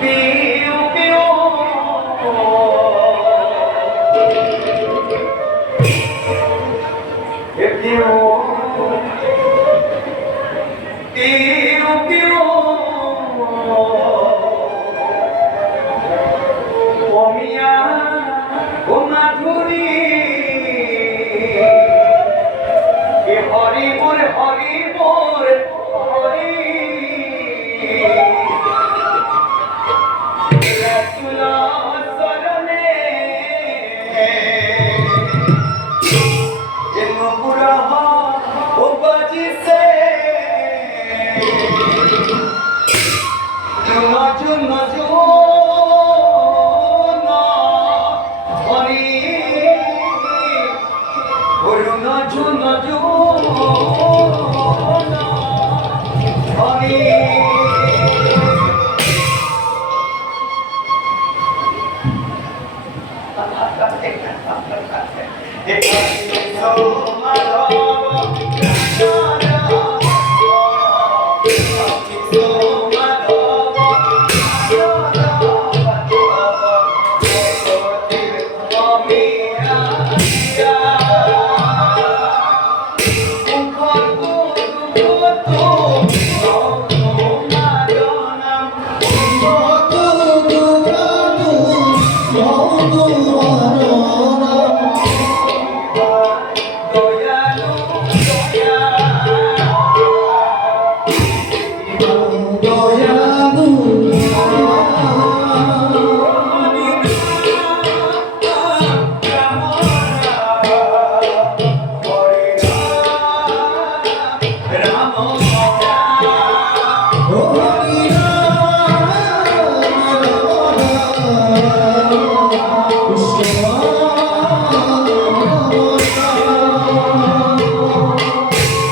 পিউ পিউ পিউ পিউ পিউ ওমিয়া ও মাধুরী হরি মোর হরি মোর হরি রসুলা সরনে জন্ম পুরা ও বাজি সে নজু নজু হরি হরু নজু নজু হরি Krishna